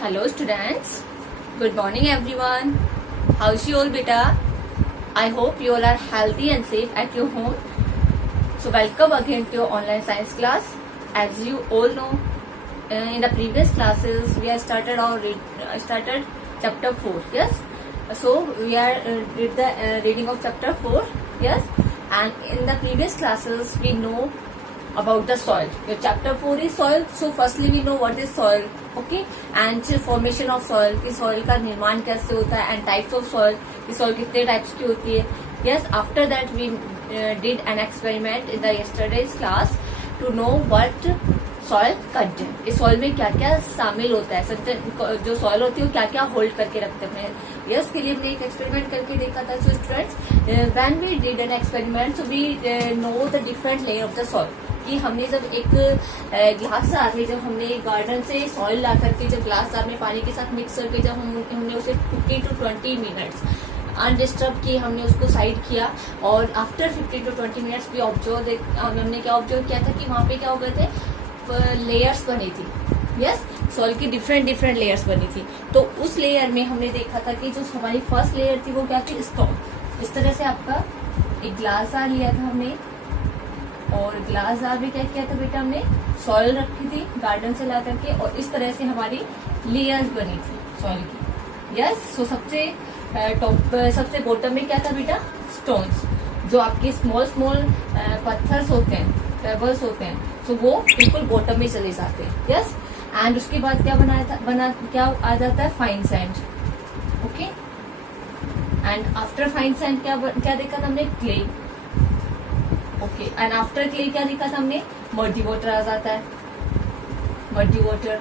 Hello students, good morning everyone. How's you all beta? I hope you all are healthy and safe at your home. So welcome again to your online science class. As you all know, in the previous classes we have started started chapter 4. Yes, so we are did the reading of chapter 4. Yes, and in the previous classes we know about the soil. Your chapter 4 is soil. So firstly we know what is soil. Okay, and formation of soil, कि soil का निर्माण कैसे होता है, and types of soil, कि soil कितने types की होती है. Yes, after that we did an experiment in the yesterday's class to know what soil contain. इस soil में क्या क्या शामिल होता है, जो soil होती है वो क्या क्या होल्ड करके रखते हैं. ये उसके लिए हमने एक एक्सपेरिमेंट करके देखा था. So students, when we did an experiment, so we know the different layer of the soil. कि हमने जब एक ग्लास जार में जब हमने गार्डन से सॉइल ला करके जब ग्लास जार में पानी के साथ मिक्स करके जब हमने उसे 15 to 20 मिनट्स अनडिस्टर्ब किए, हमने उसको साइड किया और आफ्टर 15 to 20 मिनट्स भी हमने क्या ऑब्जर्व किया था कि वहाँ पे क्या हो गए थे, लेयर्स बनी थी. यस, सॉइल की डिफरेंट लेयर्स बनी थी. तो उस लेयर में हमने देखा था कि जो हमारी फर्स्ट लेयर थी वो क्या थी, स्टोन. इस तरह से आपका एक ग्लास जार लिया था हमने और ग्लास जार में क्या किया था बेटा, हमने सॉइल रखी थी गार्डन से ला करके और इस तरह से हमारी लेयर्स बनी थी सॉइल की. यस, सो सबसे बॉटम में क्या था बेटा, स्टोन्स, जो आपके स्मॉल पत्थर्स होते हैं, पेबल्स होते हैं. सो वो बिल्कुल बॉटम में चले जाते हैं. यस, एंड उसके बाद क्या क्या आ जाता है, fine sand. Okay, and after fine sand क्या देखा था हमने, clay. Okay, and after clay क्या देखा था हमने, मर्डी वाटर आ जाता है, Mardi water.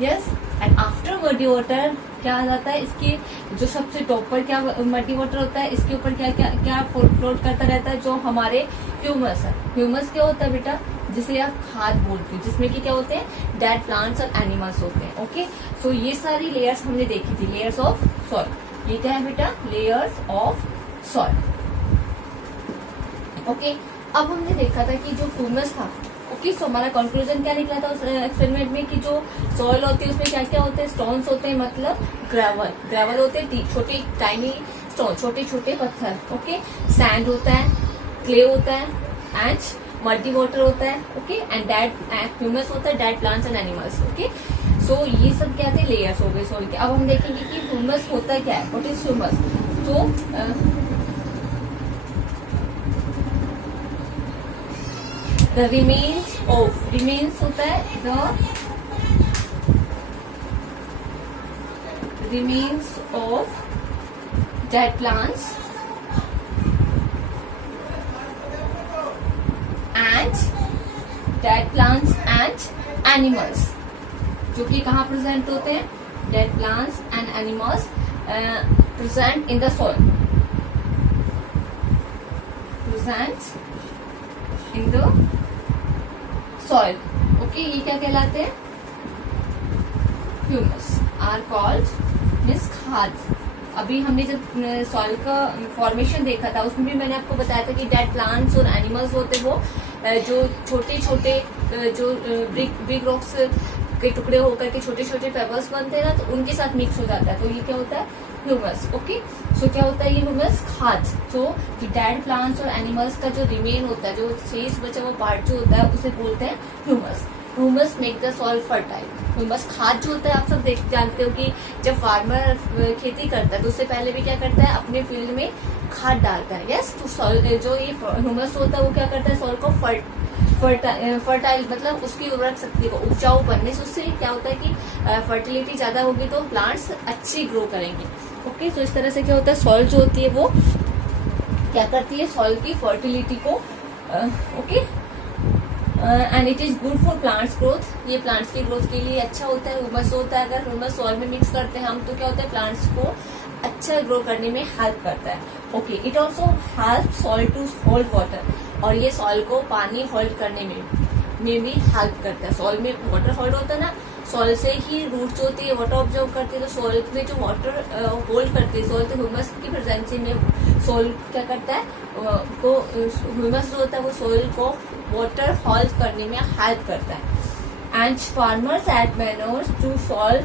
Yes, and after Mardi water क्या आ जाता है, इसके जो सबसे टॉप पर क्या मर्डी वाटर होता है, इसके ऊपर क्या फ्लोट करता रहता है, जो हमारे ह्यूमस है. ह्यूमस क्या होता है बेटा, जिसे आप खाद बोलते हो, जिसमें कि क्या होते हैं, डेड प्लांट्स और एनिमल्स होते हैं. ओके, सो ये सारी लेयर्स हमने देखी थी, लेयर्स ऑफ सॉइल. ये क्या है बेटा, लेयर्स ऑफ सॉइल. ओके, अब हमने देखा था कि जो ह्यूमस था. ओके, सो हमारा कंक्लूजन क्या निकला था उस एक्सपेरिमेंट में कि जो सॉइल होती है उसमें क्या क्या होते हैं, स्टोन्स होते हैं, मतलब ग्रेवल होते हैं, छोटे टाइनी स्टोन, छोटे पत्थर. ओके, सैंड होता है, क्ले होता है, एंड मल्टी वाटर होता है. ओके, एंड ह्यूमस होता है, dead plants and animals. Okay, so ये सब क्या थे, लेयर्स हो गए सॉइल के. अब हम देखेंगे कि ह्यूमस होता क्या है, व्हाट इज ह्यूमस. तो the remains होता है, the remains of dead plants and animals, जो कि कहाँ प्रेजेंट होते हैं, dead plants and animals present in the soil, present in the soil. Okay, ये क्या कहलाते हैं, ह्यूमस आर कॉल्ड, मीन्स खाद. अभी हमने जब सॉइल का फॉर्मेशन देखा था उसमें भी मैंने आपको बताया था कि डेड प्लांट्स और एनिमल्स होते वो जो छोटे जो बिग रॉक्स के टुकड़े होकर के छोटे पेबल्स बनते हैं ना, तो उनके साथ मिक्स हो जाता है. तो ये क्या होता है, ह्यूमस. ओके, सो क्या होता है ये ह्यूमस, खाद. तो डेड प्लांट्स और एनिमल्स का जो रिमेन होता है, जो शेष बचा हुआ पार्ट जो होता है उसे बोलते हैं humus. Humus make the soil fertile. Humus खाद जो होता है, आप सब जानते हो कि जब फार्मर खेती करता है तो उससे पहले भी क्या करता है, अपने फील्ड में खाद डालता है. यस, तो सॉइल जो ये ह्यूमस होता है वो क्या करता है, सॉइल को फर्टाइल मतलब उसकी उर्वरक शक्ति को उपजाऊ बनने से उससे क्या होता है कि फर्टिलिटी ज्यादा होगी तो प्लांट्स अच्छी ग्रो करेंगे. ओके, तो इस तरह से क्या होता है, सॉइल जो होती है वो क्या करती है, सॉइल की फर्टिलिटी को. Okay, and it is good for plants growth. ये प्लांट्स की ग्रोथ के लिए अच्छा होता है. ह्यूमस होता है, अगर ह्यूमस सॉइल में मिक्स करते हैं हम तो क्या होता है, प्लांट्स को अच्छा ग्रो करने में हेल्प करता है. Okay, it also help soil to hold water. और ये सॉइल को पानी होल्ड करने में भी हेल्प करता है. सॉइल में वाटर होल्ड होता है ना, सॉइल से ही रूट्स होती है, वाटर ऑब्जर्व करती है. तो सॉइल में जो वाटर होल्ड करती है, सॉइल तो ह्यूमस की प्रेजेंसी में सॉइल क्या करता है, ह्यूमस जो होता है वो सॉइल को वाटर होल्ड करने में हेल्प करता है. And farmers add manures to soil,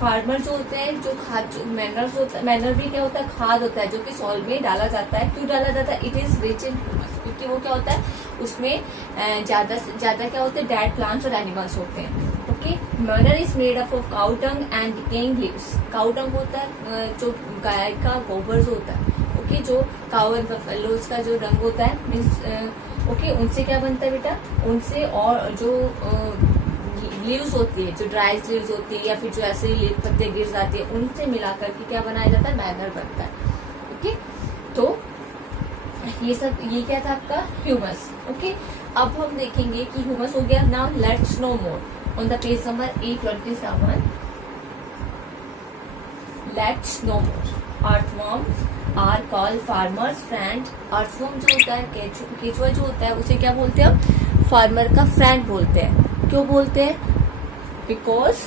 farmer जो होते हैं, जो खाद, जो मैनर्स होता है, मैनर भी क्या होता है, खाद होता है जो कि सॉइल में डाला जाता है। क्यों डाला जाता है? It is rich in humus, क्योंकि वो क्या होता है, उसमें ज्यादा से ज्यादा क्या होते हैं, डेड प्लांट्स और एनिमल्स होते हैं। Okay, manner is made up of cow dung and decaying leaves. Cow dung होता है जो गाय का गोबर जो होता है, ओके, जो काउ एंड बफेलोज का जो डंग होता है, मीन्स ओके, उनसे क्या बनता है बेटा, उनसे, और जो लीव्स होती है, जो ड्राई लीव्स होती है, या फिर जो ऐसे ही पत्ते गिर जाती है, उनसे मिलाकर के क्या बनाया जाता है, मैनर बनता है। ओके, तो ये सब, ये क्या था आपका ह्यूमस। ओके, अब हम देखेंगे कि ह्यूमस हो गया। Now let's know more on the page number 827। Let's know more. Earthworms are called farmers friend. Earthworm जो होता है, केचुआ जो होता है, उसे क्या बोलते हैं हम, फार्मर का फ्रेंड बोलते हैं। क्यों बोलते हैं? Because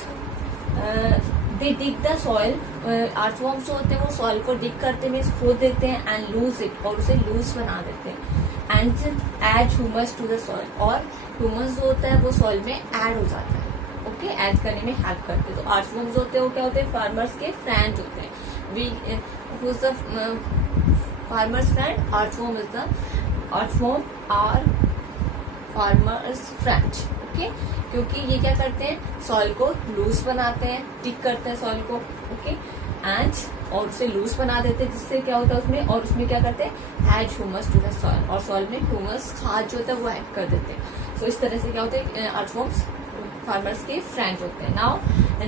they dig the soil. Earthworms जो होते हैं वो सॉइल को डिग करते हैं, खोद देते हैं, एंड लूज इट, और उसे लूज बना देते हैं, and add humus to the soil, और ह्यूमस जो होता है वो सॉइल में ऐड हो जाता है। ओके, ऐड करने में हेल्प करते हैं। तो अर्थवर्म्स होते हैं वो क्या होते हैं, फार्मर्स के फ्रेंड होते हैं। We who's the farmer's friend? Earthworm is the, earthworm are farmer's friend. Okay, क्योंकि ये क्या करते हैं, सॉइल को लूज बनाते हैं, टिक करते हैं सॉइल को। ओके, एंड और उसे लूज बना देते हैं, जिससे क्या होता है उसमें, और उसमें क्या करते हैं, add humus to the soil, और सॉइल में ह्यूमस खाद जो होता है वो ऐड कर देते हैं। सो इस तरह से क्या होता है, अर्थवर्म्स फार्मर्स के फ्रेंड्स होते हैं। Now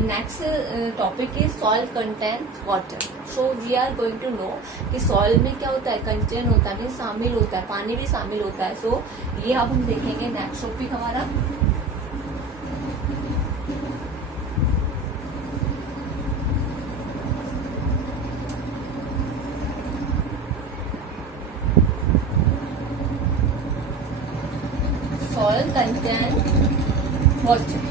next topic is soil content water. So we are going to know कि सॉइल में क्या होता है, कंटेन होता है, शामिल होता है, पानी भी शामिल होता है। सो ये अब हम देखेंगे नेक्स्ट टॉपिक हमारा। Soil content water.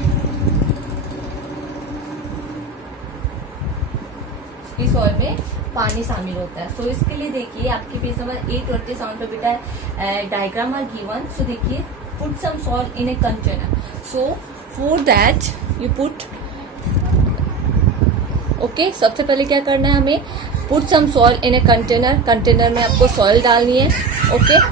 इस सॉइल में पानी शामिल होता है। सो इसके लिए देखिए आपके पेज नंबर 827 पे बेटा डायग्राम आर गिवन। सो देखिए, put some soil in a container. So for that you put, okay, सबसे पहले क्या करना है हमें, put some soil in a container. Container में आपको सॉइल डालनी है। ओके,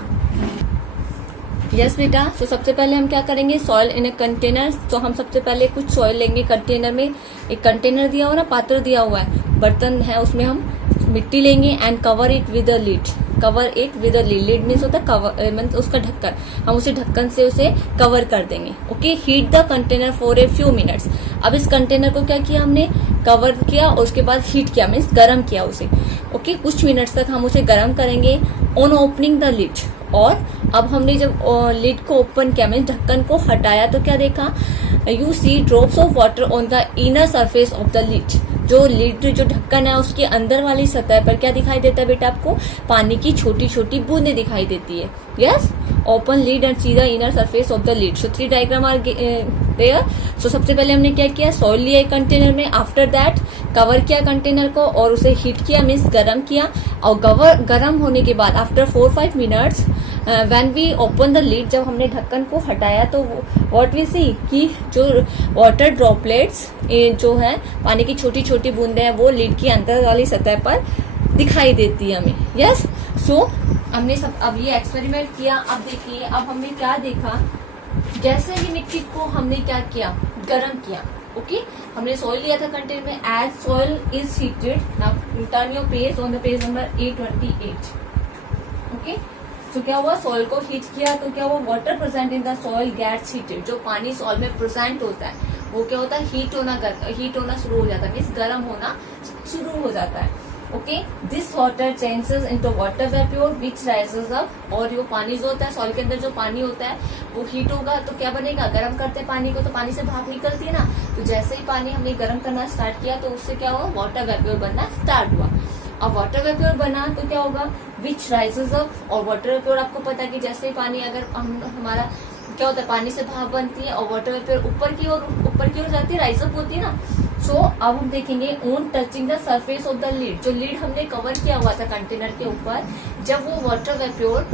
यस बेटा। सो सबसे पहले हम क्या करेंगे, सॉइल इन ए कंटेनर। तो हम सबसे पहले कुछ सॉइल लेंगे कंटेनर में। एक कंटेनर दिया हुआ ना, पात्र दिया हुआ है, बर्तन है, उसमें हम मिट्टी लेंगे and cover it with a lid. Cover it with a lid. Lid means होता है कवर, मीन्स उसका ढक्कन। हम उसे ढक्कन से उसे कवर कर देंगे। Okay, heat the container for a few minutes. अब इस कंटेनर को क्या किया हमने, कवर किया, और उसके बाद हीट किया, मीन्स गर्म किया उसे। ओके, कुछ मिनट्स तक हम उसे गर्म करेंगे ऑन ओपनिंग द लिड। और अब हमने जब लिड को ओपन किया, मीन्स ढक्कन को हटाया, तो क्या देखा, you see drops of water on the inner surface of the lid. जो लिड, जो ढक्कन है, उसके अंदर वाली सतह पर क्या दिखाई देता है बेटा, आपको पानी की छोटी छोटी बूंदें दिखाई देती है। Yes, open lid and see the inner surface of the lid. So 3 diagram are there. So सबसे पहले हमने क्या किया, सॉइल लिया कंटेनर में। आफ्टर दैट कवर किया कंटेनर को और उसे हीट किया, मीन्स गर्म किया। और गर्म होने के बाद after 4-5 minutes when we open the lid, जब हमने ढक्कन को हटाया, तो व्हाट वी सी कि जो वाटर ड्रॉपलेट्स जो है, पानी की छोटी छोटी बूंदें हैं, वो लिड की अंदर वाली सतह पर दिखाई देती है हमें। यस, सो हमने सब अब ये एक्सपेरिमेंट किया। अब देखिए, अब हमने क्या देखा, जैसे ही मिट्टी को हमने क्या किया, गर्म किया। ओके, हमने सॉइल लिया था कंटेनर में। As soil is heated, now turn your page on the page number 828। Okay, तो क्या हुआ, सॉइल को हीट किया, तो क्या हुआ, water present in the soil gets heated. जो पानी सॉइल में प्रेजेंट होता है वो क्या होता है, हीट होना शुरू हो जाता है, मीन्स गर्म होना शुरू हो जाता है। Okay, this water changes into water vapour which rises up. और ये पानी जो होता है, सॉइल के अंदर जो पानी होता है वो हीट होगा, तो क्या बनेगा, गर्म करते हैं पानी को, तो पानी से भाप निकलती है ना। तो जैसे ही पानी हमने गर्म करना स्टार्ट किया, तो उससे क्या हुआ, वाटर वेपोर बनना स्टार्ट हुआ। अब वाटर वेपोर बना तो क्या होगा, विच राइजेस अप। और वाटर वेपोर आपको पता है कि जैसे ही पानी, अगर हमारा क्या होता है, पानी से भाप बनती है और वाटर वेपोर ऊपर की ओर जाती है, राइज अप होती है ना। सो अब हम देखेंगे on touching the surface of the lid. जो लिड हमने कवर किया हुआ था कंटेनर के ऊपर, जब वो वाटर वेपोर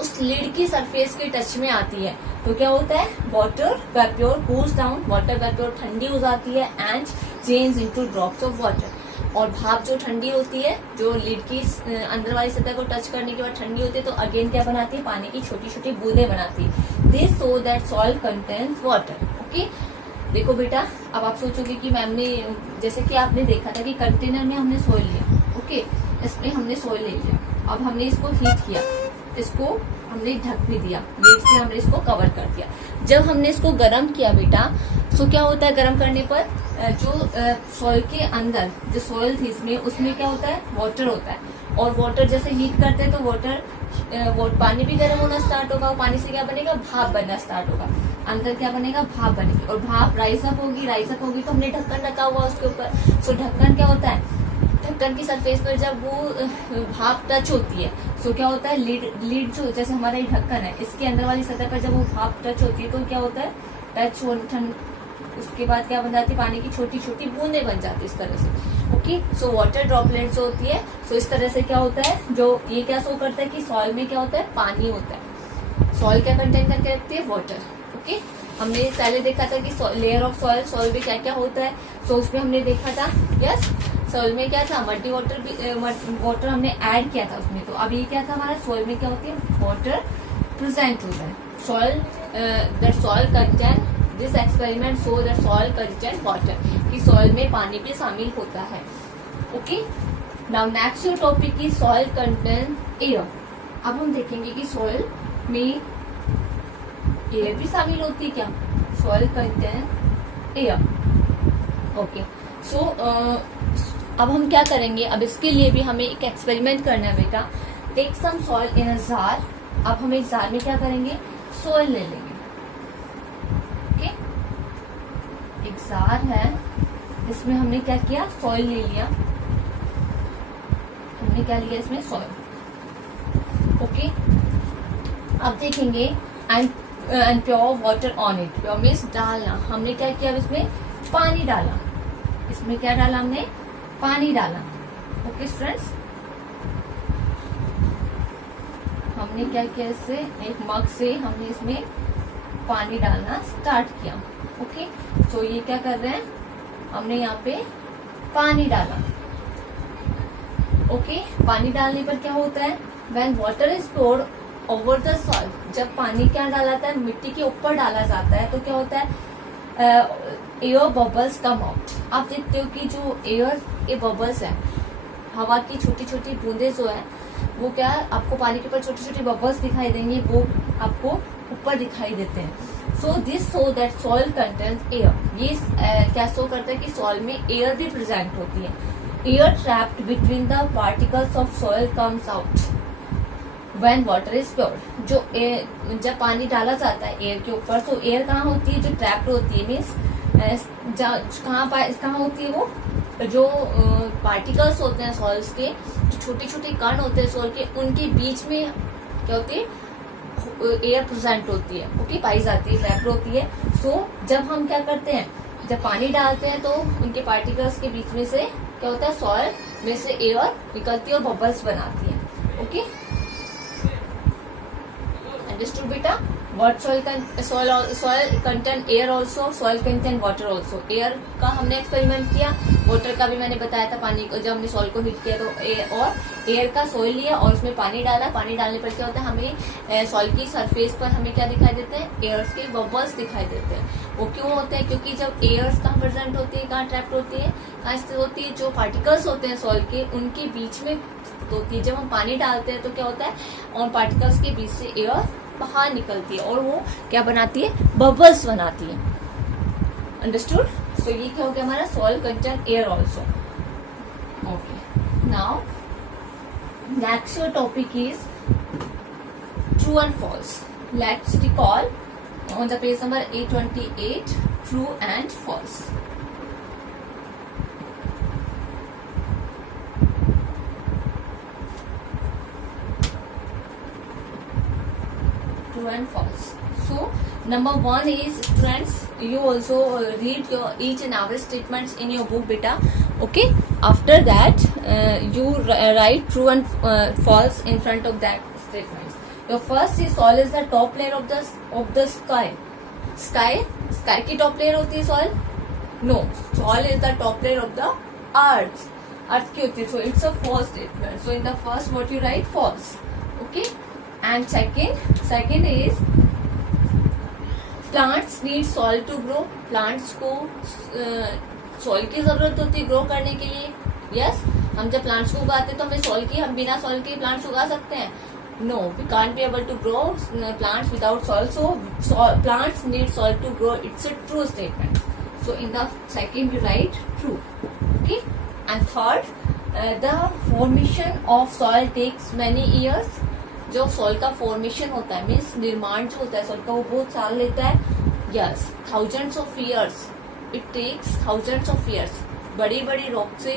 उस लिड की सरफेस के टच में आती है तो क्या होता है, water vapour cools down, water vapour ठंडी हो जाती है and change into drops of water. और भाप जो ठंडी होती है, जो लिड की अंदर वाली सतह को टच करने के बाद ठंडी होती है, तो अगेन क्या बनाती है, पानी की छोटी छोटी बूंदें बनाती है। This so that soil contains water. Okay, देखो बेटा, अब आप सोचोगे कि मैम ने, जैसे कि आपने देखा था कि कंटेनर में हमने सॉइल लिया, ओके, इसमें हमने सॉइल ले लिया, अब हमने इसको हीट किया, इसको हमने ढक भी दिया, लीड से हमने इसको कवर कर दिया। जब हमने इसको गर्म किया बेटा, सो क्या होता है, गर्म करने पर जो सॉइल के अंदर जो सॉइल थी इसमें, उसमें क्या होता है, वाटर होता है। और वाटर जैसे हीट करते हैं तो वाटर पानी भी गर्म होना स्टार्ट होगा, पानी से क्या बनेगा, भाप बनना स्टार्ट होगा, अंदर क्या बनेगा, भाप बनेगी, और भाप राइज अप होगी तो हमने ढक्कन रखा हुआ उसके ऊपर। सो ढक्कन क्या होता है, ढक्कन की सरफेस पर जब वो भाप टच होती है, सो क्या होता है, लीड जो जैसे हमारा ये ढक्कन है, इसके अंदर वाली सतह पर जब वो भाप टच होती है तो क्या होता है, टच उसके बाद क्या बन जाती है, पानी की छोटी छोटी बूंदें बन जाती है इस तरह से। ओके, सो वाटर ड्रॉपलेट्स होती है। सो इस तरह से क्या होता है, जो ये क्या शो करता है कि सॉइल में क्या होता है, पानी होता है। सॉइल क्या कंटेन करके रखती है, वाटर। ओके, हमने पहले देखा था कि लेयर ऑफ सॉइल में क्या क्या होता है। सो उसमें हमने देखा था, यस, सॉइल में क्या था, मल्टी वाटर हमने ऐड किया था उसमें। तो अब ये क्या था हमारा, सॉइल में क्या होती है, वाटर प्रेजेंट होता है। Soil that soil contain, this experiment show that soil contain water, कि सॉइल में पानी भी शामिल होता है। Okay, now next topic is soil contain air. अब हम देखेंगे कि सॉइल में एयर भी शामिल होती है क्या, सॉइल कंटेन एयर। ओके, सो अब हम क्या करेंगे, अब इसके लिए भी हमें एक एक्सपेरिमेंट करना है बेटा। Take some soil in a jar. अब हम एक जार में क्या करेंगे, सॉइल ले लेंगे। ओके, एक जार है, इसमें हमने क्या किया, सॉइल ले लिया, हमने क्या लिया इसमें, सॉइल। ओके, अब देखेंगे and pure water on it. Pure means डालना, हमने क्या किया, इसमें पानी डाला, इसमें क्या डाला, हमने पानी डाला। ओके स्टूडेंट्स, हमने क्या किया, इससे एक मग से हमने इसमें पानी डालना स्टार्ट किया। ओके, सो ये क्या कर रहे हैं, हमने यहाँ पे पानी डाला। ओके, पानी डालने पर क्या होता है, when water is poured over the soil, जब पानी क्या डाला जाता है, मिट्टी के ऊपर डाला जाता है, तो क्या होता है, एयर बबल्स कम आउट। आप देखते हो कि जो एयर के बबल्स है, हवा की छोटी छोटी बूंदे जो है, वो क्या है, आपको पानी के ऊपर छोटी छोटी बबल्स दिखाई देंगे, वो आपको ऊपर दिखाई देते हैं। So this so that soil contains air. ये क्या शो करता है कि सॉइल में एयर भी प्रेजेंट होती है। Air trapped between the particles of soil comes out when water is pure. जो जब पानी डाला जाता है एयर के ऊपर, तो एयर कहाँ होती है, जो ट्रैप्ड होती है, मीन्स कहाँ होती है, वो जो पार्टिकल्स होते हैं सॉइल्स के, जो छोटे छोटे कण होते हैं सॉइल के, उनके बीच में क्या होती है, एयर प्रेजेंट होती है। ओके, पाई जाती है, ट्रैप्ड होती है। सो जब हम क्या करते हैं, जब पानी डालते हैं तो उनके पार्टिकल्स के बीच में से क्या होता है, सॉइल में से एयर निकलती है और बबल्स बनाती है। ओके, अंडरस्टूड बेटा। What soil contain air also, soil contain water also। Air का हमने एक्सपेरिमेंट किया, वाटर का भी मैंने बताया था, पानी को जब हमने सॉइल को हीट किया तो और एयर का सॉइल लिया और उसमें पानी डाला। पानी डालने पर क्या होता है, हमें सॉइल की सरफेस पर हमें क्या दिखाई देते हैं, एयर्स के बबल्स दिखाई देते हैं। वो क्यों होते हैं, क्योंकि जब एयर्स कहाँ प्रेजेंट होती है, कहाँ ट्रैप्ड होती है, कहाँ स्थित होती है, जो पार्टिकल्स होते हैं सॉइल के, उनके बीच में होती है। जब हम पानी डालते हैं तो क्या होता है, और पार्टिकल्स के बीच से एयर बाहर निकलती है और वो क्या बनाती है, बबल्स बनाती है। अंडरस्टूड। सो ये क्या हो गया हमारा, soil contain air also. Okay, now next topic is true and false. Let's recall on the page number 828 true and false. True and false. So number one is, friends, you also read your each and every statements in your book beta. Okay, after that you write true and false in front of that statements. Your first is soil is the top layer of the sky. Sky की top layer होती है soil? No, soil is the top layer of the earth. Earth की होती है. So it's a false statement. So in the first what you write? False. Okay. And second is plants need soil to grow. Plants को soil की जरूरत होती है grow करने के लिए. यस, हम जब प्लांट्स को उगाते हैं तो हमें सॉइल की, हम बिना सॉइल के प्लांट्स उगा सकते हैं? No, we can't be able to grow plants without soil. So plants need soil to grow. It's a true statement. So in the second you write true. Okay. And third, the formation of soil takes many years. जो सॉइल का फॉर्मेशन होता है, means निर्माण जो होता है सॉइल का, वो बहुत साल लेता है. Yes, thousands of years. It takes thousands of years. बड़ी बड़ी रॉक से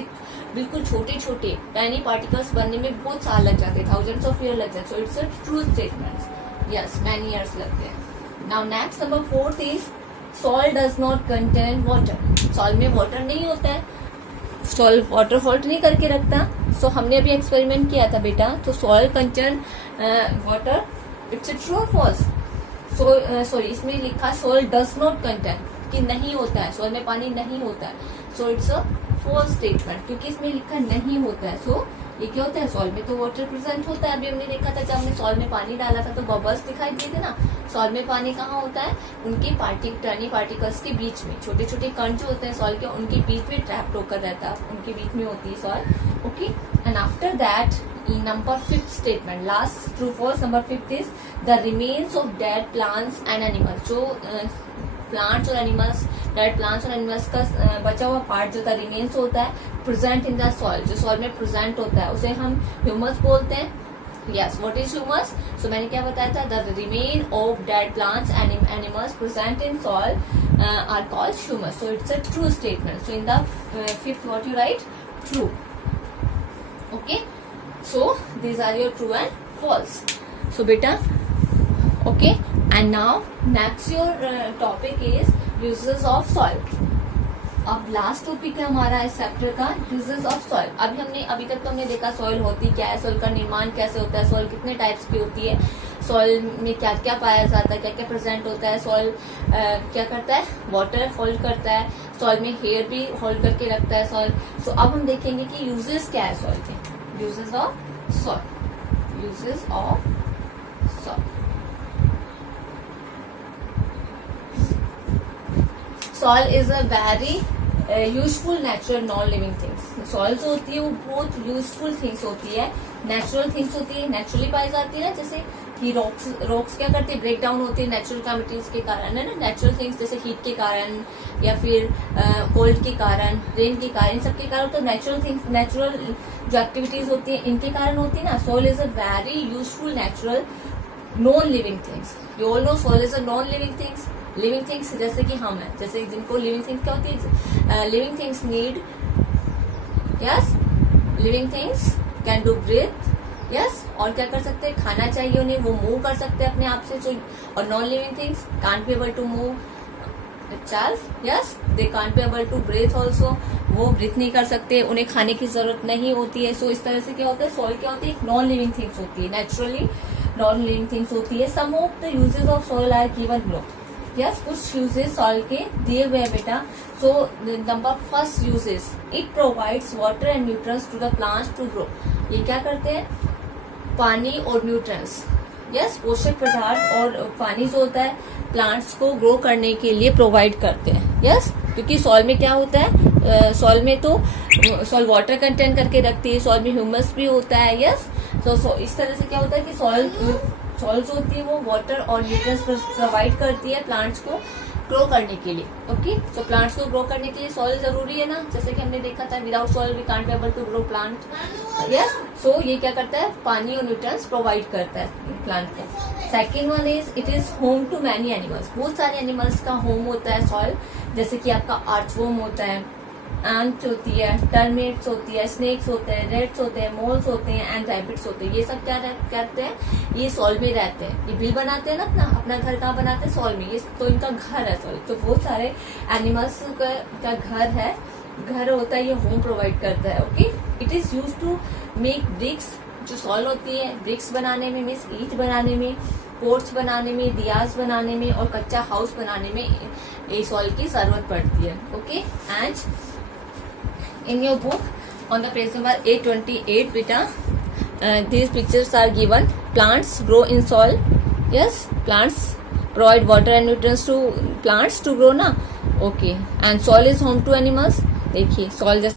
बिल्कुल छोटे छोटे टाइनी पार्टिकल्स बनने में बहुत साल लग जाते हैं. थाउजेंड्स ऑफ ईयर लग जाते. सो it's a true statement. Yes, many years लगते हैं. Now next number 4 is soil does not contain water. Soil में वाटर नहीं होता है. सॉइल वाटर होल्ड नहीं करके रखता. सो हमने अभी एक्सपेरिमेंट किया था बेटा. तो soil contain water. It's a true और फॉल्स? सॉरी, इसमें लिखा सॉइल डज नॉट कंटेन, कि नहीं होता है, सॉइल में पानी नहीं होता है. So it's a false statement, क्योंकि इसमें लिखा नहीं होता है. सो ये क्या होता है? सॉइल में तो वाटर प्रेजेंट होता है. अभी हमने देखा था जब हमने सॉइल में पानी डाला था तो बबल्स दिखाई दिए थे ना. सॉइल में पानी कहाँ होता है? उनके टाइनी पार्टिकल्स के बीच में. छोटे छोटे कण जो होते हैं सॉइल के, उनके बीच में ट्रैप्ड होकर रहता है. उनके बीच में होती है soil. Okay. And after that number 5th statement, last true false, number 5th is the remains of dead plants and animals. जो प्लांट्स और एनिमल्स, डेड प्लांट्स और एनिमल्स का बचा हुआ पार्ट जो था, रिमेन्स होता है, प्रेजेंट इन द सॉइल, जो सॉइल में प्रेजेंट होता है, उसे हम ह्यूमस बोलते हैं. Yes, what is humus? So मैंने क्या बताया था? The remain of dead plants and animals present in soil are called humus. So it's a true statement. So in the 5th what you write? True. Okay. So these are your true and false. So beta, okay. And now next your topic is uses of soil. अब last topic है हमारा इस chapter का uses of soil. अभी तक तो हमने देखा सॉइल होती क्या है, सॉइल का निर्माण कैसे होता है, सॉइल कितने टाइप्स की होती है, सॉइल में क्या क्या पाया जाता है, क्या क्या प्रेजेंट होता है, सॉइल क्या करता है? वाटर होल्ड करता है. सॉइल में हेयर भी होल्ड करके रखता है सॉइल. सो अब हम देखेंगे कि यूजेस क्या है सॉइल के. Uses of soil. Uses of soil. Soil is a very useful natural non living things. Soil जो होती है वो बहुत यूजफुल थिंग्स होती है, नेचुरल थिंग्स होती है, नेचुरली पाई जाती है ना. जैसे कि रॉक्स क्या करते हैं? ब्रेक डाउन होती है नेचुरल कैविटीज के कारण, है ना. नेचुरल थिंग्स जैसे हीट के कारण या फिर कोल्ड के कारण, रेन के कारण, इन सब के कारण. तो नेचुरल थिंग्स, नेचुरल जो एक्टिविटीज होती है इनके कारण होती है ना. Soil is a very useful natural non living things. You all know soil is a non living things. Living things जैसे कि हम हैं, जैसे जिनको लिविंग थिंग्स क्या होती है? Living things need, yes, living things can do breathe. Yes, और क्या कर सकते हैं? खाना चाहिए उन्हें, वो मूव कर सकते हैं अपने आप से. जो और non living things can't be able to move itself. Yes, they can't be able to breathe also. वो ब्रीथ नहीं कर सकते, उन्हें खाने की जरूरत नहीं होती है. सो इस तरह से क्या होता है? सॉइल क्या होती है? नॉन लिविंग थिंग्स होती है, नेचुरली नॉन लिविंग थिंग्स होती है. Some of the uses of soil are given below. Yes, कुछ यूजेस सॉइल के दिए हुए हैं बेटा. So number first uses, it provides water and nutrients to the plants to grow. ये क्या करते हैं? पानी और न्यूट्रिएंट्स, यस, पोषक पदार्थ और पानी जो होता है प्लांट्स को ग्रो करने के लिए प्रोवाइड करते हैं. यस, क्योंकि सॉइल में क्या होता है? सॉइल में तो सॉइल वाटर कंटेन करके रखती है, सॉइल में ह्यूमस भी होता है. यस, तो इस तरह से क्या होता है कि सॉइल जो होती है वो वाटर और न्यूट्रिएंट्स प्रोवाइड करती है प्लांट्स को ग्रो करने के लिए. ओके. सो प्लांट्स को ग्रो करने के लिए सॉइल जरूरी है ना. जैसे कि हमने देखा था without soil we can't be able to grow plant. Yes, so ये क्या करता है? पानी और न्यूट्रिएंट्स प्रोवाइड करता है प्लांट को. Second one is it is home to many animals. बहुत सारे एनिमल्स का होम होता है सॉइल. जैसे कि आपका आर्थवॉर्म होता है, एंट होती है, टर्मिट्स होती है, स्नेक्स होते हैं, रेट्स होते हैं, मोल्स होते हैं एंड रैबिट्स होते हैं. ये सब क्या करते हैं? ये सॉइल में रहते हैं. ये बिल बनाते हैं ना अपना घर कहाँ बनाते हैं? सॉइल में. ये तो इनका घर है सॉइल. तो बहुत सारे एनिमल्स का घर है, घर होता है, ये होम प्रोवाइड करता है. Okay. It is use to make bricks, जो सॉइल होती है ब्रिक्स बनाने में, मीन्स ईंट बनाने में, पोर्च बनाने में, दियाज बनाने में और कच्चा हाउस बनाने में ये सॉइल की जरूरत पड़ती है. Okay, and in your book on the page number 828 बेटा, these pictures are given. Plants grow in soil. Yes, plants provide water and nutrients to plants to grow ना. Okay, and soil is home to animals. देखिए soil जैसे